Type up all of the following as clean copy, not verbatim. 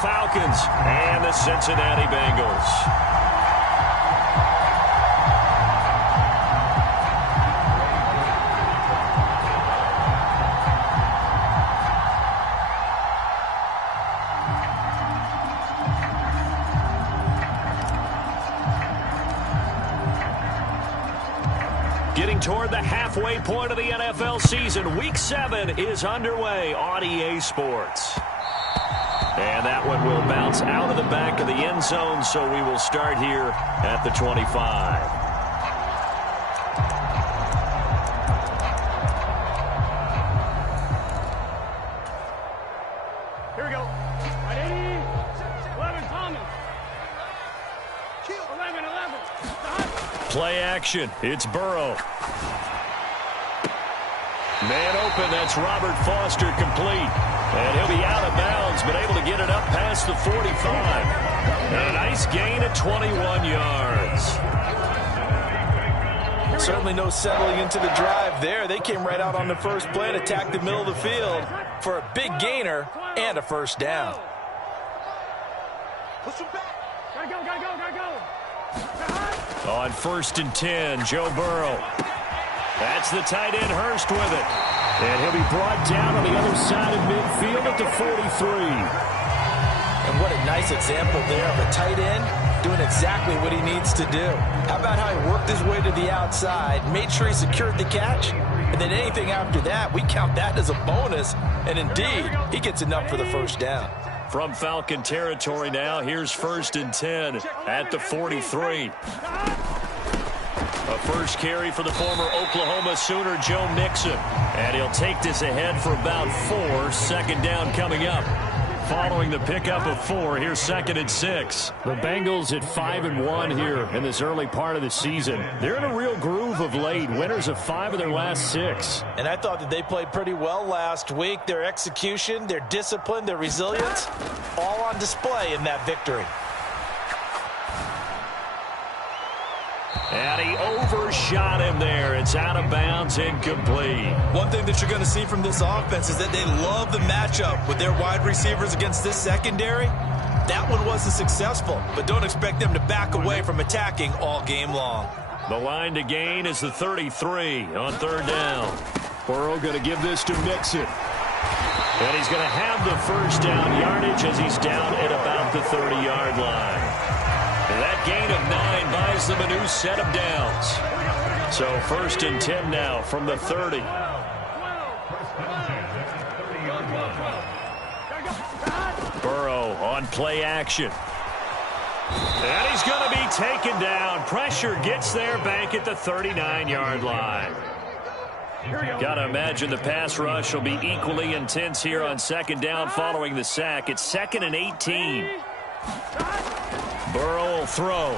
Falcons and the Cincinnati Bengals. Getting toward the halfway point of the NFL season. Week 7 is underway on EA Sports. And that one will bounce out of the back of the end zone, so we will start here at the 25. Here we go. 11, Thomas. 11. Play action. It's Burrow. Man open. That's Robert Foster complete. And he'll be out of bounds, but able to get it up past the 45. And a nice gain at 21 yards. Certainly no settling into the drive there. They came right out on the first play and attacked the middle of the field for a big gainer and a first down. Push him back. Gotta go. On 1st and 10, Joe Burrow. That's the tight end Hurst with it. And he'll be brought down on the other side of midfield at the 43. And what a nice example there of a tight end doing exactly what he needs to do. How about how he worked his way to the outside, made sure he secured the catch, and then anything after that, we count that as a bonus. And indeed, he gets enough for the first down. From Falcon territory now, here's 1st and 10 at the 43. A first carry for the former Oklahoma Sooner, Joe Mixon. And he'll take this ahead for about 4. Second down coming up. Following the pickup of 4, here's 2nd and 6. The Bengals at 5-1 here in this early part of the season. They're in a real groove of late. Winners of 5 of their last 6. And I thought that they played pretty well last week. Their execution, their discipline, their resilience, all on display in that victory. And he overshot him there. It's out of bounds, incomplete. One thing that you're going to see from this offense is that they love the matchup with their wide receivers against this secondary. That one wasn't successful, but don't expect them to back away from attacking all game long. The line to gain is the 33 on 3rd down. Burrow going to give this to Mixon. And he's going to have the first down yardage as he's down at about the 30-yard line. And that gain of 9 buys them a new set of downs. So 1st and 10 now from the 30. Burrow on play action. And he's going to be taken down. Pressure gets there back at the 39-yard line. Got to imagine the pass rush will be equally intense here on 2nd down following the sack. It's 2nd and 18. Burrow will throw.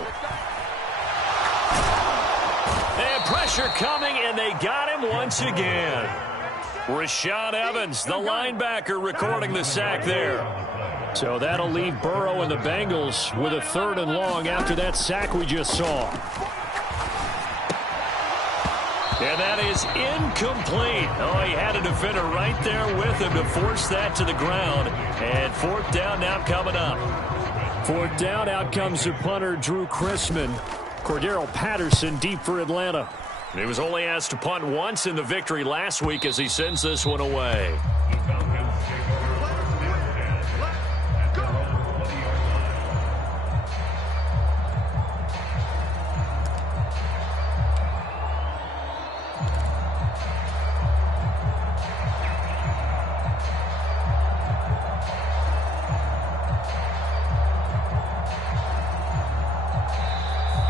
And pressure coming, and they got him once again. Rashaan Evans, the linebacker, recording the sack there. So that'll leave Burrow and the Bengals with a 3rd and long after that sack we just saw. And that is incomplete. Oh, he had a defender right there with him to force that to the ground. And 4th down now coming up. 4th down, out comes the punter, Drew Chrisman. Cordero Patterson deep for Atlanta. He was only asked to punt once in the victory last week as he sends this one away.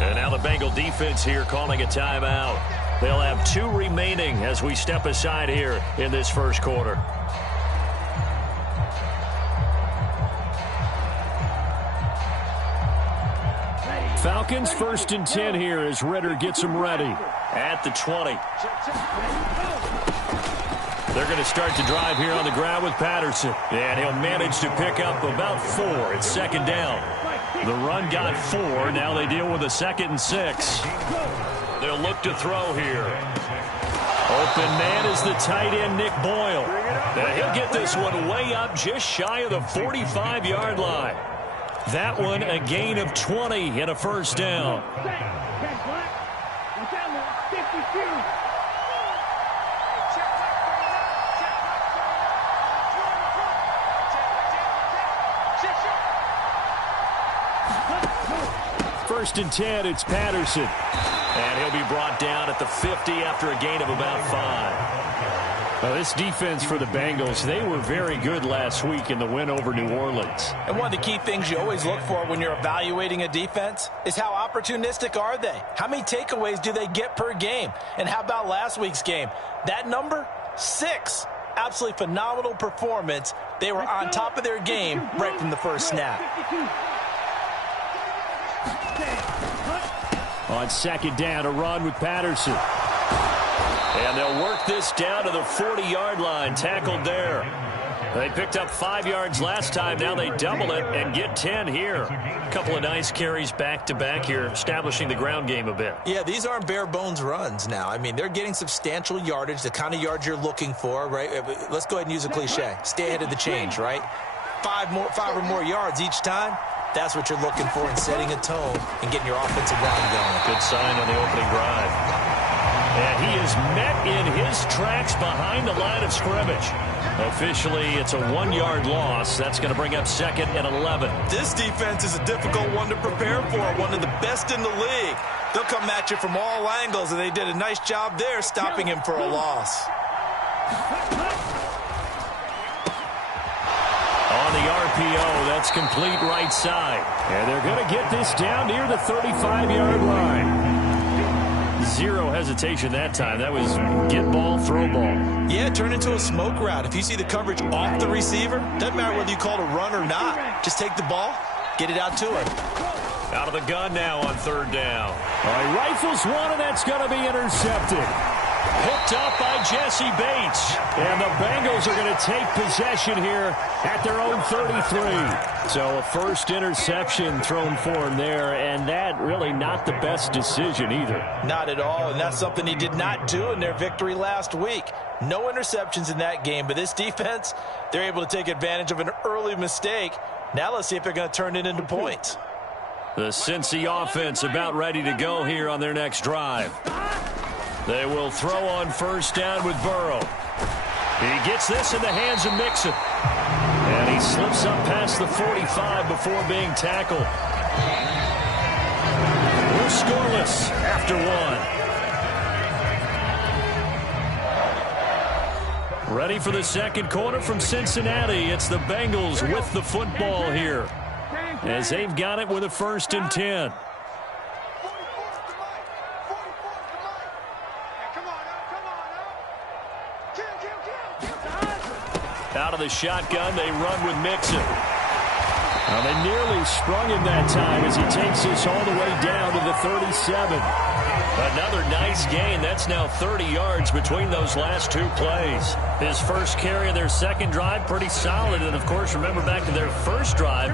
And now the Bengal defense here calling a timeout. They'll have 2 remaining as we step aside here in this first quarter. Falcons 1st and 10 here as Ritter gets them ready at the 20. They're going to start to drive here on the ground with Patterson. And he'll manage to pick up about 4. It's 2nd down. The run got 4. Now they deal with a 2nd and 6. They'll look to throw here. Open man is the tight end, Nick Boyle. And he'll get this one way up just shy of the 45-yard line. That one a gain of 20 and a first down. First and 10, it's Patterson. And he'll be brought down at the 50 after a gain of about 5. Well, this defense for the Bengals, they were very good last week in the win over New Orleans. And one of the key things you always look for when you're evaluating a defense is how opportunistic are they? How many takeaways do they get per game? And how about last week's game? That number, 6. Absolutely phenomenal performance. They were on top of their game right from the first snap. On second down, a run with Patterson. And they'll work this down to the 40-yard line, tackled there. They picked up 5 yards last time. Now they double it and get 10 here. A couple of nice carries back-to-back here, establishing the ground game a bit. Yeah, these aren't bare-bones runs now. I mean, they're getting substantial yardage, the kind of yards you're looking for, right? Let's go ahead and use a cliche. Stay ahead of the change, right? 5 or more yards each time. That's what you're looking for in setting a tone and getting your offensive line going. Good sign on the opening drive. And he is met in his tracks behind the line of scrimmage. Officially, it's a 1-yard loss. That's going to bring up second and 11. This defense is a difficult one to prepare for, one of the best in the league. They'll come at you from all angles, and they did a nice job there stopping him for a loss. On the RPO, that's complete right side. And they're going to get this down near the 35-yard line. Zero hesitation that time. That was get ball, throw ball. Yeah, turn into a smoke route. If you see the coverage off the receiver, doesn't matter whether you call it a run or not. Just take the ball, get it out to him. Out of the gun now on third down. All right, rifles one, and that's going to be intercepted. Picked up by Jesse Bates. And the Bengals are going to take possession here at their own 33. So a first interception thrown for him there, and that really not the best decision either. Not at all, and that's something he did not do in their victory last week. No interceptions in that game, but this defense, they're able to take advantage of an early mistake. Now let's see if they're going to turn it into points. The Cincy offense about ready to go here on their next drive. They will throw on first down with Burrow. He gets this in the hands of Mixon. And he slips up past the 45 before being tackled. We're scoreless after one. Ready for the second quarter from Cincinnati. It's the Bengals with the football here, as they've got it with a first and 10. Out of the shotgun, they run with Mixon. Well, they nearly sprung him that time as he takes this all the way down to the 37. Another nice gain. That's now 30 yards between those last two plays. His first carry of their second drive, pretty solid. And, of course, remember back to their first drive,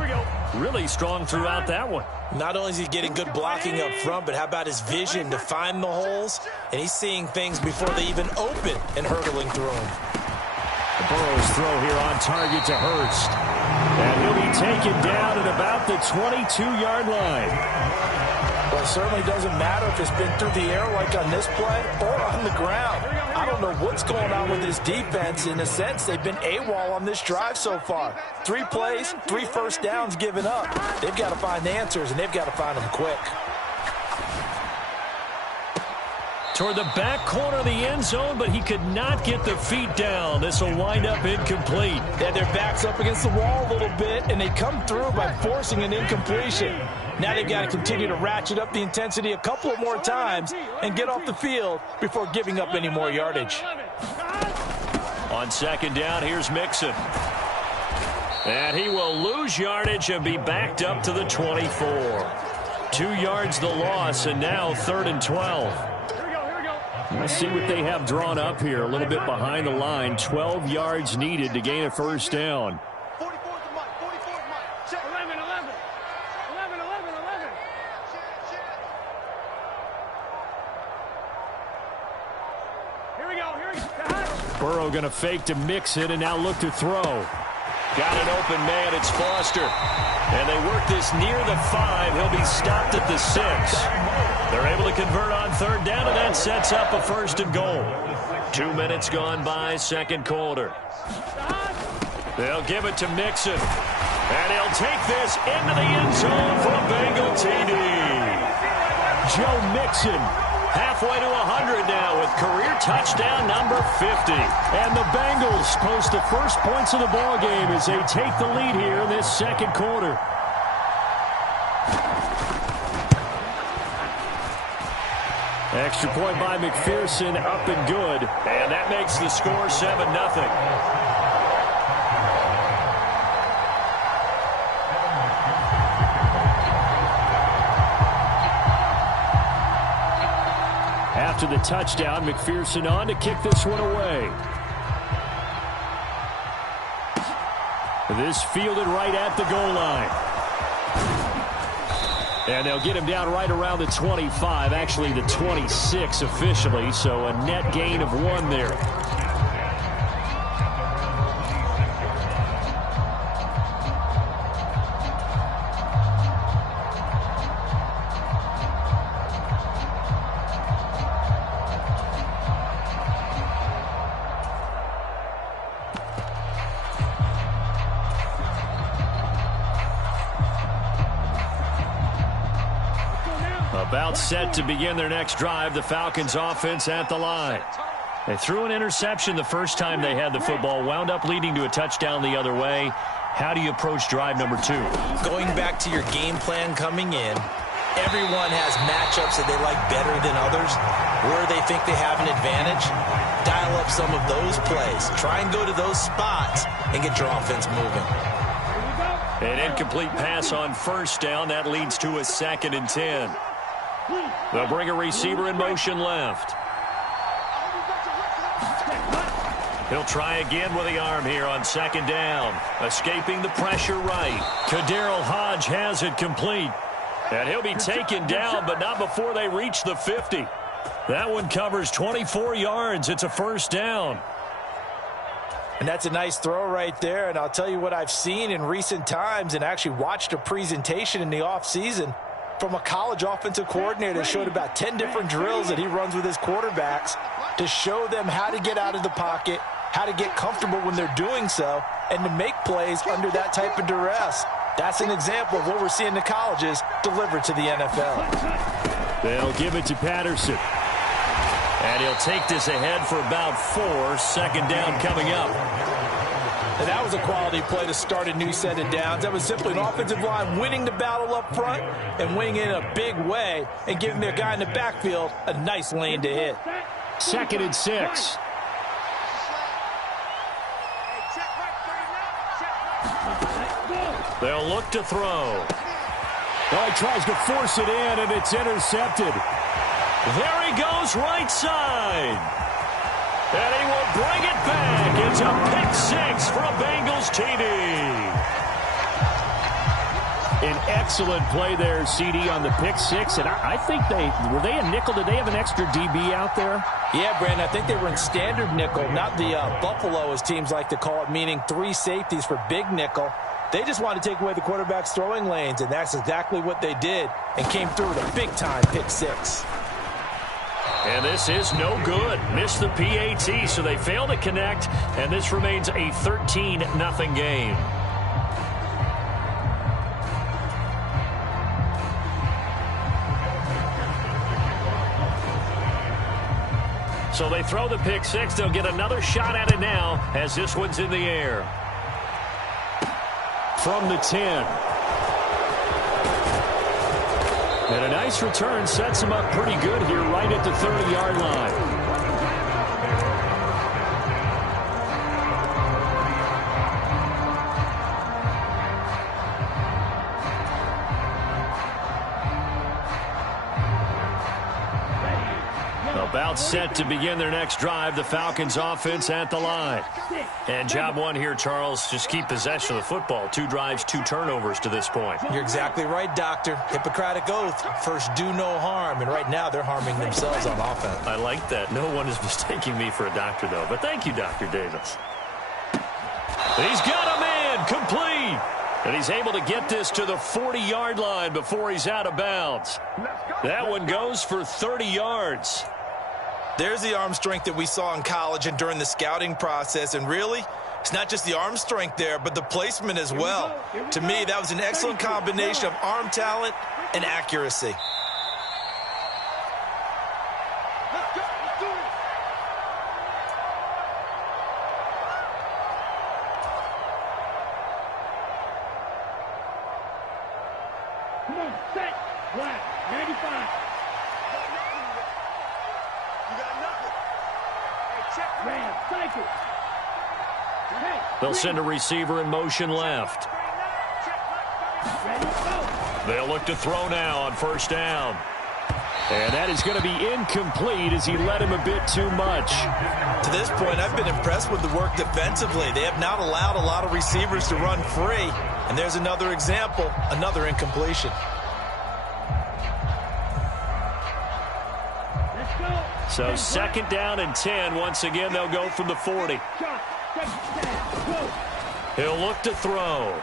really strong throughout that one. Not only is he getting good blocking up front, but how about his vision to find the holes? And he's seeing things before they even open and hurdling through them. Burrow's throw here on target to Hurst. And he'll be taken down at about the 22-yard line. Well, it certainly doesn't matter if it's been through the air like on this play or on the ground. I don't know what's going on with this defense. In a sense, they've been AWOL on this drive so far. 3 plays, 3 first downs given up. They've got to find the answers, and they've got to find them quick. Toward the back corner of the end zone, but he could not get the feet down. This will wind up incomplete. They had their backs up against the wall a little bit, and they come through by forcing an incompletion. Now they've got to continue to ratchet up the intensity a couple of more times and get off the field before giving up any more yardage. On second down, here's Mixon. And he will lose yardage and be backed up to the 24. 2 yards the loss, and now 3rd and 12. Let's see what they have drawn up here. A little bit behind the line. 12 yards needed to gain a first down. 11, 11. 11, 11. Here we Burrow going to fake to mix it and now look to throw. Got an open man. It's Foster. And they work this near the 5. He'll be stopped at the 6. They're able to convert on third down, and that sets up a 1st and goal. 2 minutes gone by, second quarter. They'll give it to Mixon. And he'll take this into the end zone for a Bengal TD. Joe Mixon, halfway to 100 now with career touchdown number 50. And the Bengals post the first points of the ball game as they take the lead here in this second quarter. Extra point by McPherson, up and good. And that makes the score 7-0. After the touchdown, McPherson on to kick this one away. This fielded right at the goal line. And they'll get him down right around the 25, actually the 26 officially, so a net gain of 1 there. About set to begin their next drive, the Falcons offense at the line. They threw an interception the first time they had the football, wound up leading to a touchdown the other way. How do you approach drive number 2? Going back to your game plan coming in, everyone has matchups that they like better than others. Where they think they have an advantage, dial up some of those plays. Try and go to those spots and get your offense moving. An incomplete pass on first down. That leads to a 2nd and 10. They'll bring a receiver in motion left. He'll try again with the arm here on 2nd down. Escaping the pressure right. Kadarrell Hodge has it complete. And he'll be taken down, but not before they reach the 50. That one covers 24 yards. It's a 1st down. And that's a nice throw right there. And I'll tell you what I've seen in recent times and actually watched a presentation in the offseason from a college offensive coordinator that showed about 10 different drills that he runs with his quarterbacks to show them how to get out of the pocket, how to get comfortable when they're doing so, and to make plays under that type of duress. That's an example of what we're seeing the colleges deliver to the NFL. They'll give it to Patterson. And he'll take this ahead for about 4. 2nd down coming up. And that was a quality play to start a new set of downs. That was simply an offensive line winning the battle up front and winning in a big way and giving their guy in the backfield a nice lane to hit. 2nd and 6. They'll look to throw. Oh, he tries to force it in, and it's intercepted. There he goes, right side. And he will bring it back. It's a pick-6 for a Bengals TD. An excellent play there, CD, on the pick-6. And I think were they a nickel? Did they have an extra DB out there? Yeah, Brandon, I think they were in standard nickel, not the Buffalo, as teams like to call it, meaning 3 safeties for big nickel. They just wanted to take away the quarterback's throwing lanes, and that's exactly what they did and came through with a big-time pick-6. And this is no good. Missed the PAT, so they fail to connect, and this remains a 13-0 game. So they throw the pick-6. They'll get another shot at it now as this one's in the air. From the 10. And a nice return sets him up pretty good here right at the 30-yard line. A About set to begin their next drive, the Falcons offense at the line. And job one here, Charles, just keep possession of the football. 2 drives, 2 turnovers to this point. You're exactly right, Doctor. Hippocratic oath. First, do no harm. And right now, they're harming themselves on offense. I like that. No one is mistaking me for a doctor, though. But thank you, Dr. Davis. He's got a man complete. And he's able to get this to the 40-yard line before he's out of bounds. That one goes for 30 yards. There's the arm strength that we saw in college and during the scouting process. And really, it's not just the arm strength there, but the placement as well. To me, that was an excellent combination of arm talent and accuracy. Come on, set, black, 95. You got nothing. Hey, check. Ram, cycle. Hey, They'll send a receiver in motion left. ready, go. They'll look to throw now on first down. And that is going to be incomplete as he led him a bit too much. To this point, I've been impressed with the work defensively. They have not allowed a lot of receivers to run free. And there's another example, another incompletion. Let's go. So second down and 10. Once again, they'll go from the 40. Shot, take, stand, go. He'll look to throw.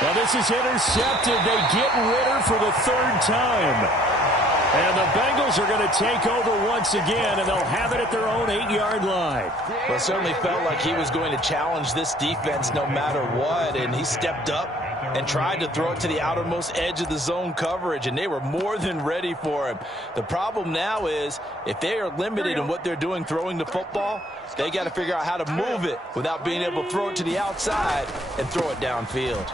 Well, this is intercepted. They get Ritter for the 3rd time. And the Bengals are going to take over once again, and they'll have it at their own 8-yard line. Well, it certainly felt like he was going to challenge this defense no matter what, and he stepped up and tried to throw it to the outermost edge of the zone coverage, and they were more than ready for him. The problem now is if they are limited in what they're doing throwing the football, they got to figure out how to move it without being able to throw it to the outside and throw it downfield.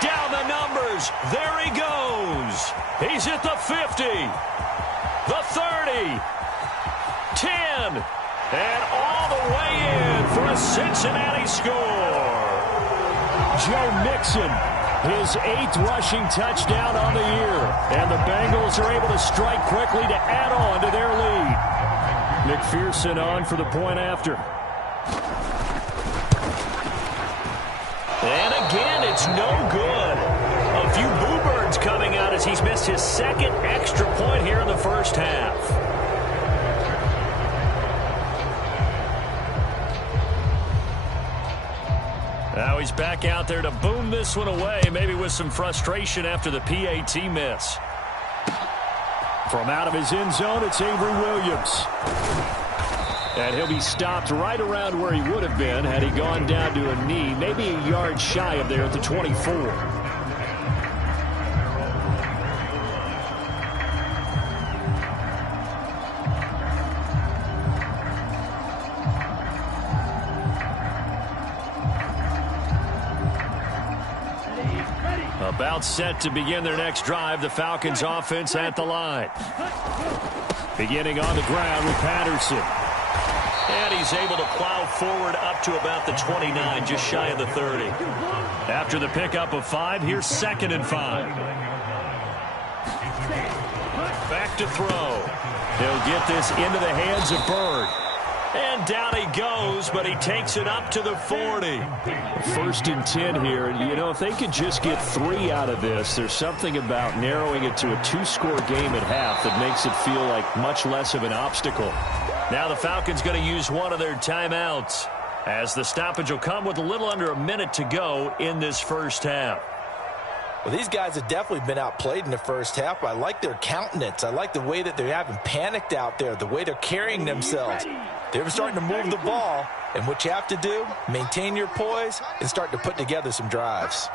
Down the numbers. There he goes. He's at the 50, the 30, 10, and all the way in for a Cincinnati score. Joe Mixon, his 8th rushing touchdown on the year. And the Bengals are able to strike quickly to add on to their lead. McPherson on for the point after. And again, it's no good. A few boo birds coming out as he's missed his 2nd extra point here in the first half. Now he's back out there to boom this one away, maybe with some frustration after the PAT miss. From out of his end zone, it's Avery Williams. And he'll be stopped right around where he would have been had he gone down to a knee, maybe a yard shy of there at the 24. About set to begin their next drive, the Falcons offense at the line. Beginning on the ground with Patterson. And he's able to plow forward up to about the 29, just shy of the 30. After the pickup of 5, here's 2nd and 5. Back to throw. He'll get this into the hands of Bird. And down he goes, but he takes it up to the 40. 1st and 10 here. And, you know, if they could just get 3 out of this, there's something about narrowing it to a 2-score game at half that makes it feel like much less of an obstacle. Now the Falcons going to use one of their timeouts as the stoppage will come with a little under a minute to go in this first half. Well, these guys have definitely been outplayed in the first half. I like their countenance. I like the way that they haven't panicked out there, the way they're carrying themselves. They're starting to move the ball, and what you have to do, maintain your poise and start to put together some drives.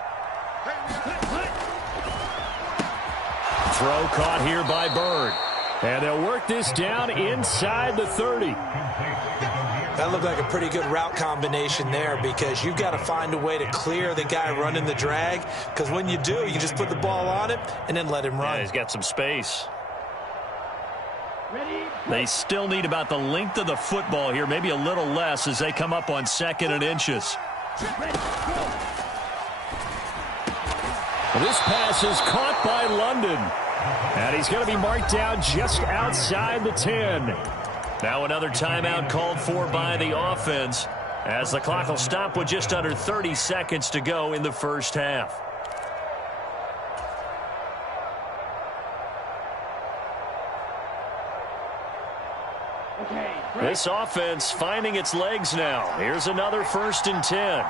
Throw caught here by Bird. And they'll work this down inside the 30. That looked like a pretty good route combination there because you've got to find a way to clear the guy running the drag, because when you do, you just put the ball on him and then let him run. Yeah, he's got some space. They still need about the length of the football here, maybe a little less as they come up on 2nd and inches. This pass is caught by London. And he's going to be marked down just outside the 10. Now another timeout called for by the offense, as the clock will stop with just under 30 seconds to go in the first half. This offense finding its legs now. Here's another 1st and 10.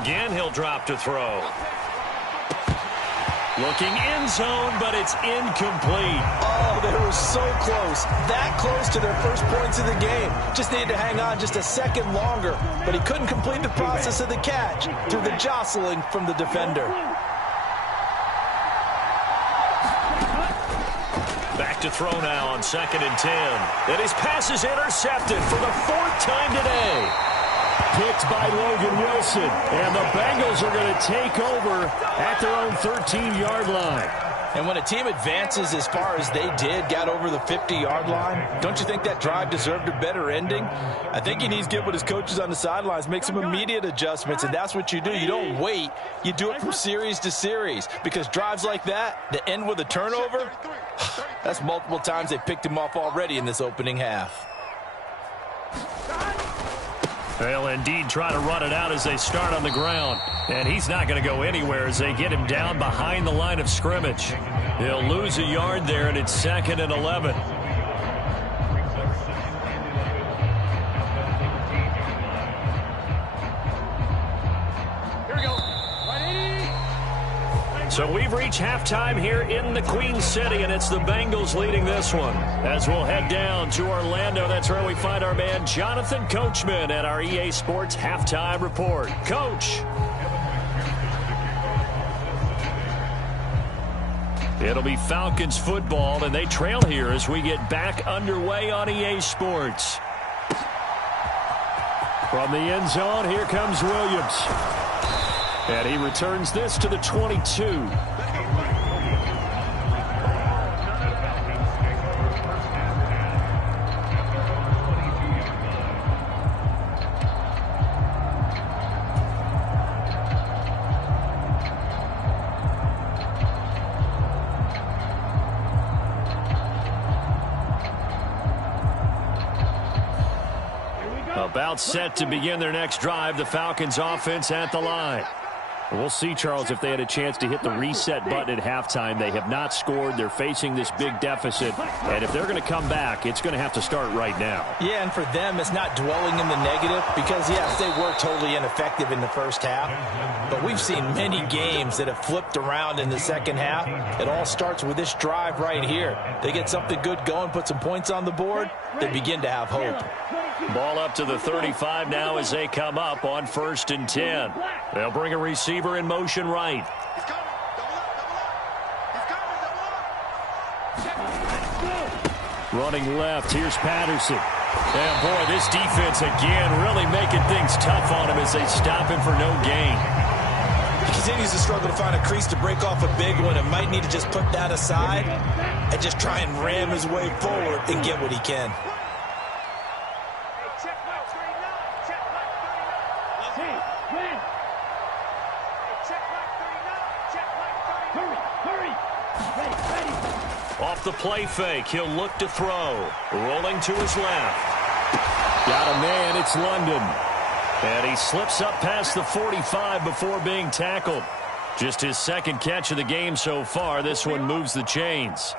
Again, he'll drop to throw. Looking end zone, but it's incomplete. Oh, they were so close. That close to their first points of the game. Just needed to hang on just a second longer. But he couldn't complete the process of the catch through the jostling from the defender. Back to throw now on 2nd and 10. And his pass is intercepted for the 4th time today. Picked by Logan Wilson. And the Bengals are going to take over at their own 13-yard line. And when a team advances as far as they did, got over the 50-yard line, don't you think that drive deserved a better ending? I think he needs to get with his coaches on the sidelines, make some immediate adjustments, and that's what you do. You don't wait. You do it from series to series, because drives like that end with a turnover, that's multiple times they picked him off already in this opening half. They'll indeed try to run it out as they start on the ground. And he's not going to go anywhere as they get him down behind the line of scrimmage. He'll lose a yard there, and it's 2nd and 11. Here we go. So we've reached halftime here in the Queen City, and it's the Bengals leading this one. As we'll head down to Orlando, that's where we find our man Jonathan Coachman at our EA Sports Halftime Report. Coach. It'll be Falcons football, and they trail here as we get back underway on EA Sports. From the end zone, here comes Williams. And he returns this to the 22. About set to begin their next drive, the Falcons offense at the line. We'll see, Charles, if they had a chance to hit the reset button at halftime. They have not scored. They're facing this big deficit. And if they're going to come back, it's going to have to start right now. Yeah, and for them, it's not dwelling in the negative because, yes, they were totally ineffective in the first half. But we've seen many games that have flipped around in the second half. It all starts with this drive right here. They get something good going, put some points on the board, they begin to have hope. Ball up to the 35 now as they come up on 1st and 10. They'll bring a receiver in motion right. Running left, here's Patterson. And boy, this defense again really making things tough on him as they stop him for no gain. He continues to struggle to find a crease to break off a big one and might need to just put that aside and just try and ram his way forward and get what he can. Off the play fake, he'll look to throw. Rolling to his left. Got a man, it's London. And he slips up past the 45 before being tackled. Just his second catch of the game so far. This one moves the chains.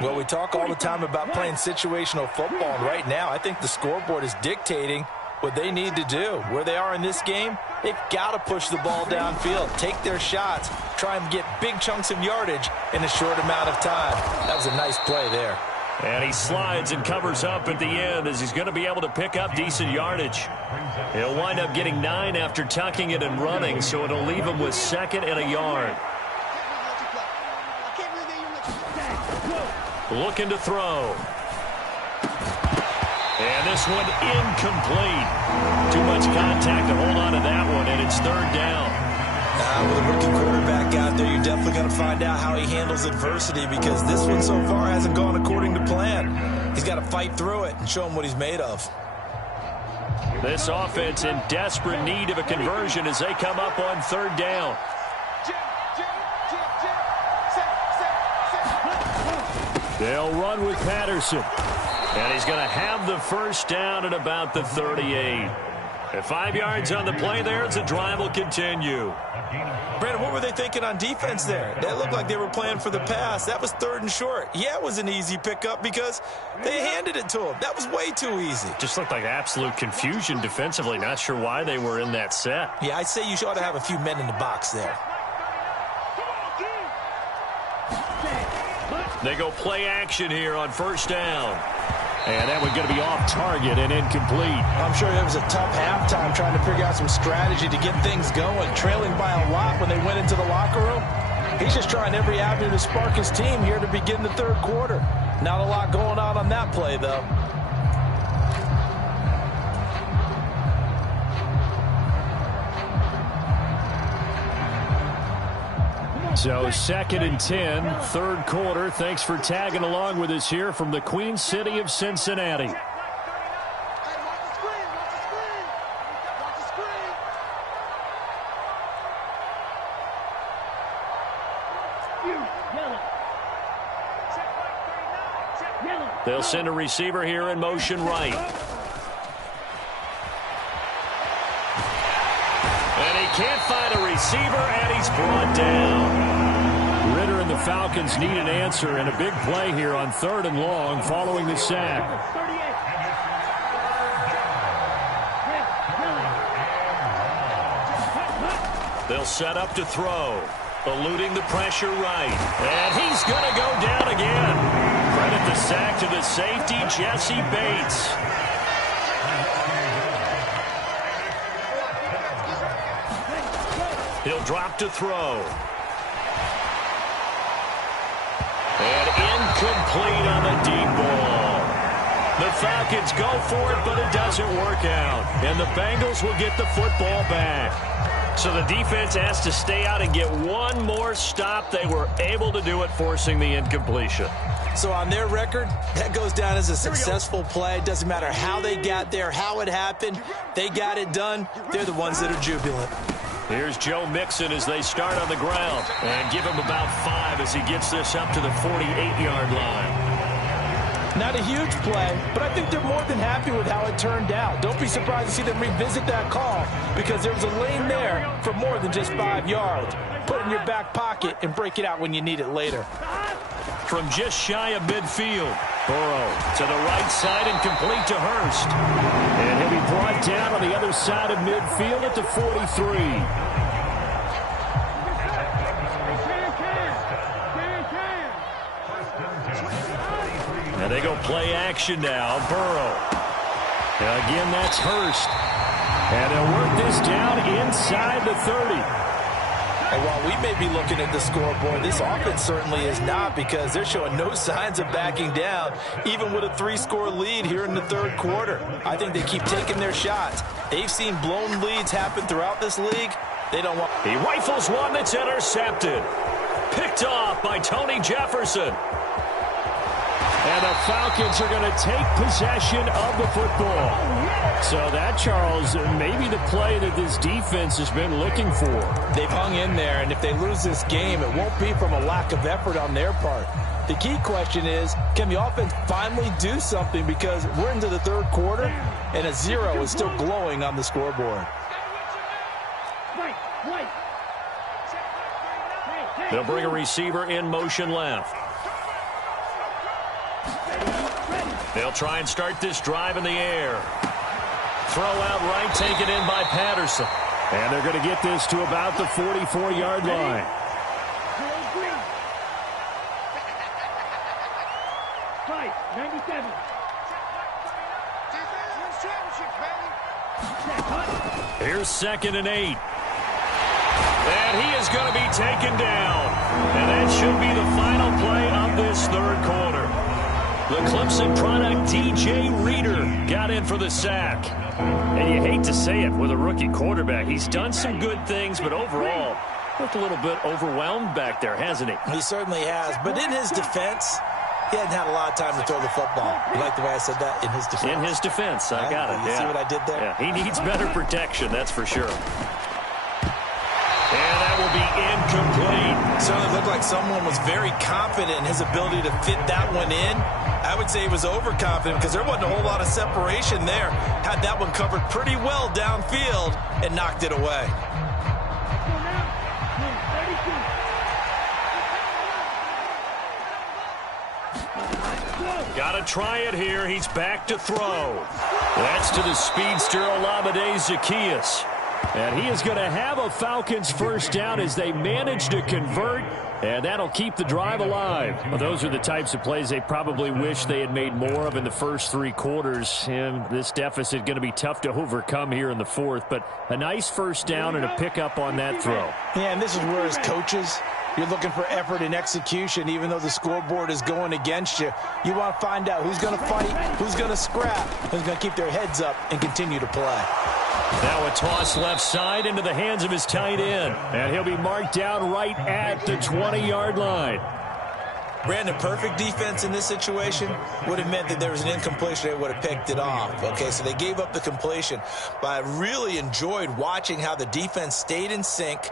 Well, we talk all the time about playing situational football, and right now I think the scoreboard is dictating what they need to do. Where they are in this game, they've got to push the ball downfield, take their shots, try and get big chunks of yardage in a short amount of time. That was a nice play there. And he slides and covers up at the end as he's going to be able to pick up decent yardage. He'll wind up getting 9 after tucking it and running, so it'll leave him with 2nd and a yard. Looking to throw. And this one incomplete. Too much contact to hold on to that one, and it's 3rd down. With a rookie quarterback out there, you're definitely going to find out how he handles adversity because this one so far hasn't gone according to plan. He's got to fight through it and show him what he's made of. This offense in desperate need of a conversion as they come up on third down. They'll run with Patterson. And he's going to have the first down at about the 38. At 5 yards on the play there as the drive will continue. Brandon, what were they thinking on defense there? That looked like they were playing for the pass. That was 3rd and short. Yeah, it was an easy pickup because they handed it to him. That was way too easy. Just looked like absolute confusion defensively. Not sure why they were in that set. Yeah, I'd say you ought to have a few men in the box there. They go play action here on first down. And that one's going to be off target and incomplete. I'm sure it was a tough halftime trying to figure out some strategy to get things going. Trailing by a lot when they went into the locker room. He's just trying every avenue to spark his team here to begin the third quarter. Not a lot going on that play, though. So 2nd and 10, third quarter. Thanks for tagging along with us here from the Queen City of Cincinnati. They'll send a receiver here in motion right. And he can't find a receiver, and he's brought down. Ritter and the Falcons need an answer, and a big play here on 3rd and long following the sack. They'll set up to throw. Eluding the pressure right. And he's going to go down again. Credit the sack to the safety, Jesse Bates. He'll drop to throw. And incomplete on the deep ball. The Falcons go for it, but it doesn't work out. And the Bengals will get the football back. So the defense has to stay out and get one more stop. They were able to do it, forcing the incompletion. So on their record, that goes down as a successful play. Doesn't matter how they got there, how it happened. They got it done. They're the ones that are jubilant. Here's Joe Mixon as they start on the ground. And give him about 5 as he gets this up to the 48-yard line. Not a huge play, but I think they're more than happy with how it turned out. Don't be surprised to see them revisit that call because there was a lane there for more than just 5 yards. Put it in your back pocket and break it out when you need it later. From just shy of midfield, Burrow to the right side and complete to Hurst. And he'll be brought down on the other side of midfield at the 43. And they go play action now. Burrow. And again, that's Hurst. And they'll work this down inside the 30. And while we may be looking at the scoreboard, this offense certainly is not because they're showing no signs of backing down, even with a 3-score lead here in the third quarter. I think they keep taking their shots. They've seen blown leads happen throughout this league. They don't want... He rifles one that's intercepted. Picked off by Tony Jefferson. And the Falcons are going to take possession of the football. So that, Charles, may be the play that this defense has been looking for. They've hung in there, and if they lose this game, it won't be from a lack of effort on their part. The key question is, can the offense finally do something because we're into the third quarter, and a 0 is still glowing on the scoreboard. They'll bring a receiver in motion left. They'll try and start this drive in the air. Throw out right, taken in by Patterson. And they're going to get this to about the 44-yard line. Right, 97. Here's 2nd and 8. And he is going to be taken down. And that should be the final play of this third quarter. The Clemson product, DJ Reader, got in for the sack. And you hate to say it with a rookie quarterback. He's done some good things, but overall, looked a little bit overwhelmed back there, hasn't he? He certainly has. But in his defense, He hadn't had a lot of time to throw the football. You like the way I said that? In his defense. In his defense. I got it. You see what I did there? Yeah, he needs better protection, that's for sure. And that will be incomplete. Certainly looked like someone was very confident in his ability to fit that one in. I would say he was overconfident because there wasn't a whole lot of separation there. Had that one covered pretty well downfield and knocked it away. Got to try it here. He's back to throw. That's to the speedster Olamide Zaccheaus. And he is going to have a Falcons first down as they manage to convert, and that'll keep the drive alive. Well, those are the types of plays they probably wish they had made more of in the first 3 quarters, and this deficit going to be tough to overcome here in the fourth, but a nice first down and a pickup on that throw. Yeah, and this is where as coaches, you're looking for effort and execution, even though the scoreboard is going against you. You want to find out who's going to fight, who's going to scrap, who's going to keep their heads up and continue to play. Now a toss left side into the hands of his tight end. And he'll be marked down right at the 20-yard line. Brandon, perfect defense in this situation would have meant that there was an incompletion. They would have picked it off. Okay, so they gave up the completion. But I really enjoyed watching how the defense stayed in sync,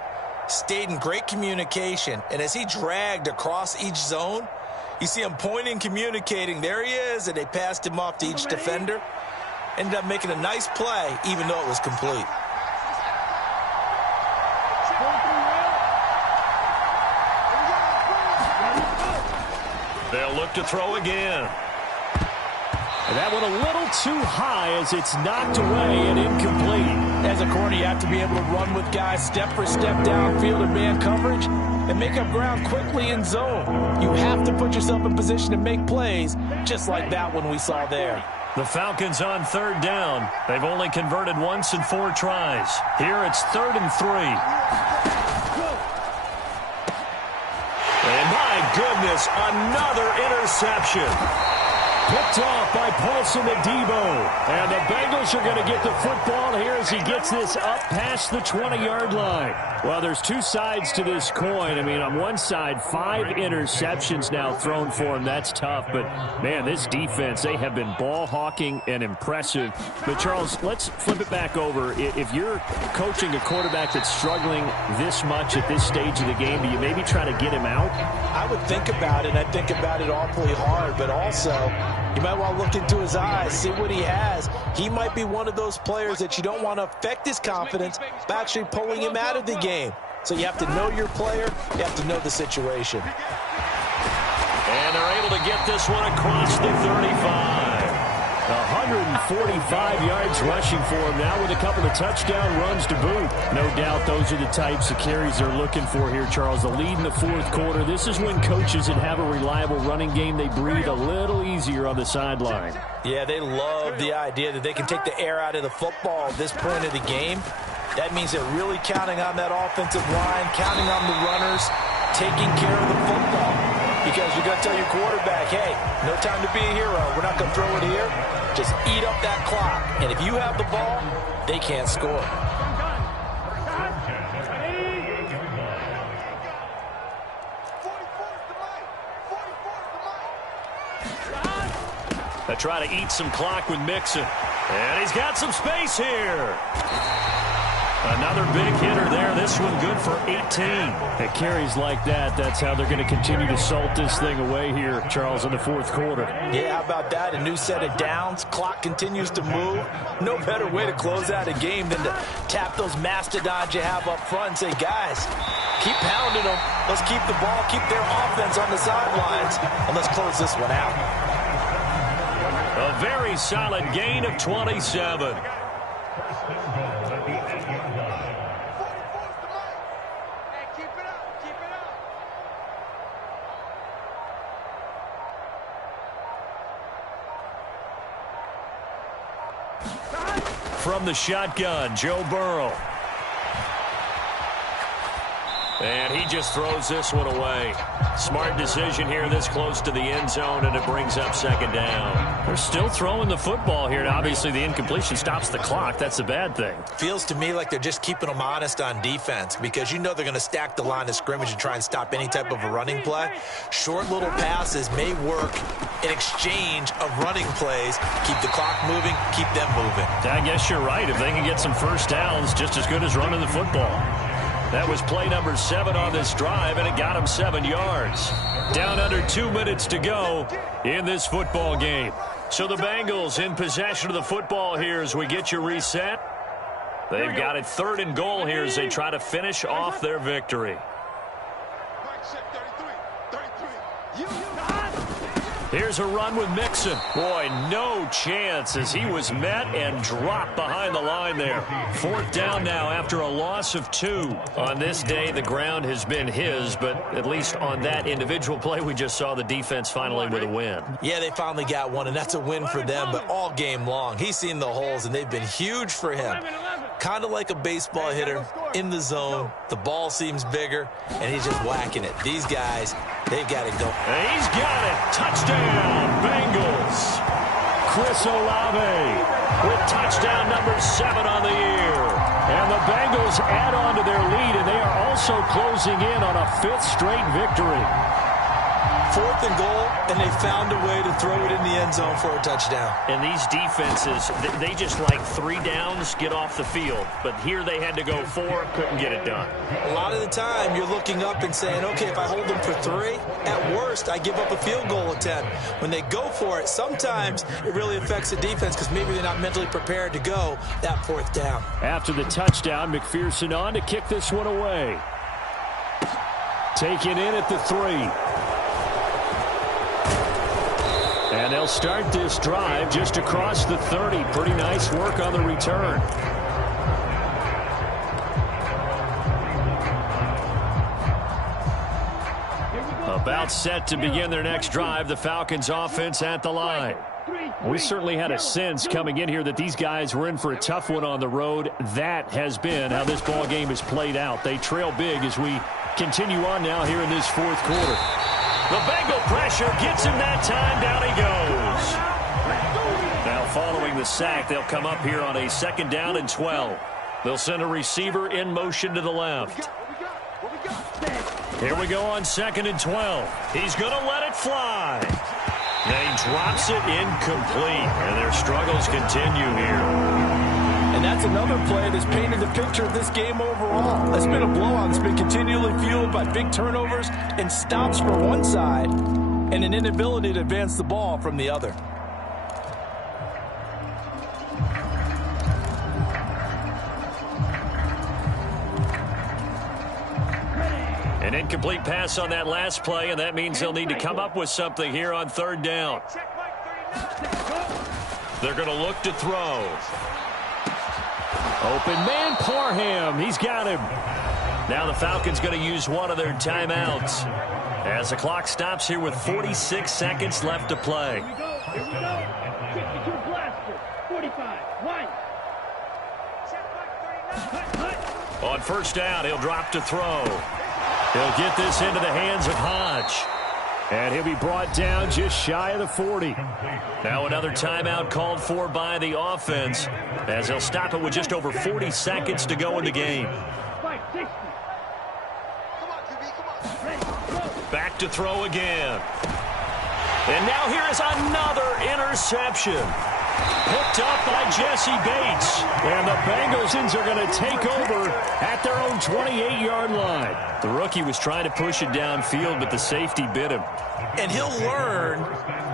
stayed in great communication. And as he dragged across each zone, you see him pointing, communicating. There he is, and they passed him off to each defender. Ended up making a nice play, even though it was complete. They'll look to throw again. And that one a little too high as it's knocked away and incomplete. As a corner, you have to be able to run with guys step for step downfield in man coverage and make up ground quickly in zone. You have to put yourself in position to make plays, just like that one we saw there. The Falcons on third down. They've only converted once in 4 tries. Here it's 3rd and 3. And my goodness, another interception. Picked off by Paulson Adebo. And the Bengals are going to get the football here as he gets this up past the 20-yard line. Well, there's 2 sides to this coin. I mean, on one side, 5 interceptions now thrown for him. That's tough. But, man, this defense, they have been ball hawking and impressive. But, Charles, let's flip it back over. If you're coaching a quarterback that's struggling this much at this stage of the game, do you maybe try to get him out? I would think about it. I think about it awfully hard. But also, you might want to look into his eyes, see what he has. He might be one of those players that you don't want to affect his confidence by actually pulling him out of the game. So you have to know your player. You have to know the situation. And they're able to get this one across the 35. 145 yards rushing for him now with a couple of touchdown runs to boot. No doubt those are the types of carries they're looking for here, Charles. The lead in the 4th quarter. This is when coaches that have a reliable running game, they breathe a little easier on the sideline. Yeah, they love the idea that they can take the air out of the football at this point of the game. That means they're really counting on that offensive line, counting on the runners, taking care of the football. Because you're going to tell your quarterback, hey, no time to be a hero. We're not going to throw it here. Just eat up that clock. And if you have the ball, they can't score. They try to eat some clock with Mixon. And he's got some space here. Another big hitter there. This one good for 18. It carries like that. That's how they're going to continue to salt this thing away here, Charles, in the 4th quarter. Yeah, how about that? A new set of downs. Clock continues to move. No better way to close out a game than to tap those mastodons you have up front and say, guys, keep pounding them. Let's keep the ball, keep their offense on the sidelines, and let's close this one out. A very solid gain of 27. From the shotgun, Joe Burrow. And he just throws this one away. Smart decision here this close to the end zone, and it brings up second down. They're still throwing the football here, and obviously the incompletion stops the clock. That's the bad thing. Feels to me like they're just keeping them honest on defense because you know they're going to stack the line of scrimmage and try and stop any type of a running play. Short little passes may work in exchange of running plays. Keep the clock moving, keep them moving. I guess you're right. If they can get some first downs, just as good as running the football. That was play number 7 on this drive, and it got him 7 yards. Down under 2 minutes to go in this football game. So the Bengals in possession of the football here as we get you reset. They've got it 3rd and goal here as they try to finish off their victory. Here's a run with Mixon. Boy, no chance as he was met and dropped behind the line there. 4th down now after a loss of 2. On this day, the ground has been his, but at least on that individual play, we just saw the defense finally with a win. Yeah, they finally got one, and that's a win for them, but all game long, he's seen the holes, and they've been huge for him. Kind of like a baseball hitter in the zone. The ball seems bigger, and he's just whacking it. These guys, they've got it going. And he's got it. Touchdown, Bengals. Chris Olave with touchdown number 7 on the year. And the Bengals add on to their lead, and they are also closing in on a 5th straight victory. 4th and goal, and they found a way to throw it in the end zone for a touchdown. And these defenses, they just like 3 downs, get off the field. But here they had to go 4, couldn't get it done. A lot of the time, you're looking up and saying, okay, if I hold them for 3, at worst, I give up a field goal attempt. When they go for it, sometimes it really affects the defense because maybe they're not mentally prepared to go that 4th down. After the touchdown, McPherson on to kick this one away. Taken in at the 3. And they'll start this drive just across the 30. Pretty nice work on the return. About set to begin their next drive, the Falcons offense at the line. We certainly had a sense coming in here that these guys were in for a tough one on the road. That has been how this ball game has played out. They trail big as we continue on now here in this 4th quarter. The Bengal pressure gets him that time. Down he goes. Now following the sack, they'll come up here on a 2nd down and 12. They'll send a receiver in motion to the left. Here we go on 2nd and 12. He's going to let it fly. And he drops it incomplete. And their struggles continue here. And that's another play that's painted the picture of this game overall. It's been a blowout. It's been continually fueled by big turnovers and stops for one side and an inability to advance the ball from the other. An incomplete pass on that last play, and that means they'll need to come up with something here on 3rd down. They're going to look to throw. Open man, Parham. He's got him. Now the Falcons going to use one of their timeouts as the clock stops here with 46 seconds left to play. Here we go. 52 blaster. 45. One. On 1st down, he'll drop to throw. He'll get this into the hands of Hodge. And he'll be brought down just shy of the 40. Now another timeout called for by the offense as they'll stop it with just over 40 seconds to go in the game. Back to throw again. And now here is another interception. Picked up by Jesse Bates. And the Bengals are going to take over at their own 28-yard line. The rookie was trying to push it downfield, but the safety bit him. And he'll learn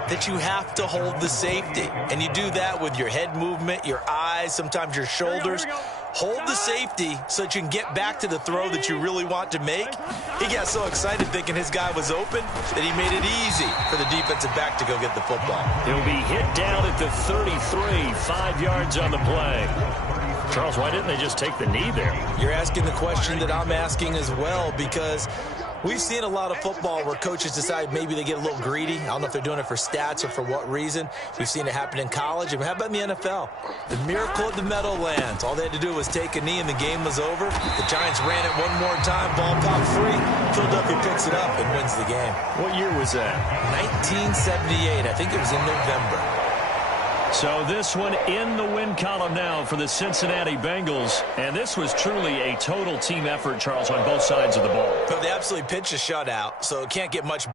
that you have to hold the safety. And you do that with your head movement, your eyes, sometimes your shoulders. Hold the safety so that you can get back to the throw that you really want to make. He got so excited thinking his guy was open that he made it easy for the defensive back to go get the football. He'll be hit down at the 33, 5 yards on the play. Charles, why didn't they just take the knee there? You're asking the question that I'm asking as well, because We've seen a lot of football where coaches decide maybe they get a little greedy. I don't know if they're doing it for stats or for what reason. We've seen it happen in college. And how about in the NFL? The miracle of the Meadowlands. All they had to do was take a knee and the game was over. The Giants ran it one more time. Ball popped free. Philadelphia picks it up and wins the game. What year was that? 1978. I think it was in November. So this one in the win column now for the Cincinnati Bengals. And this was truly a total team effort, Charles, on both sides of the ball. So they absolutely pitched a shutout, so it can't get much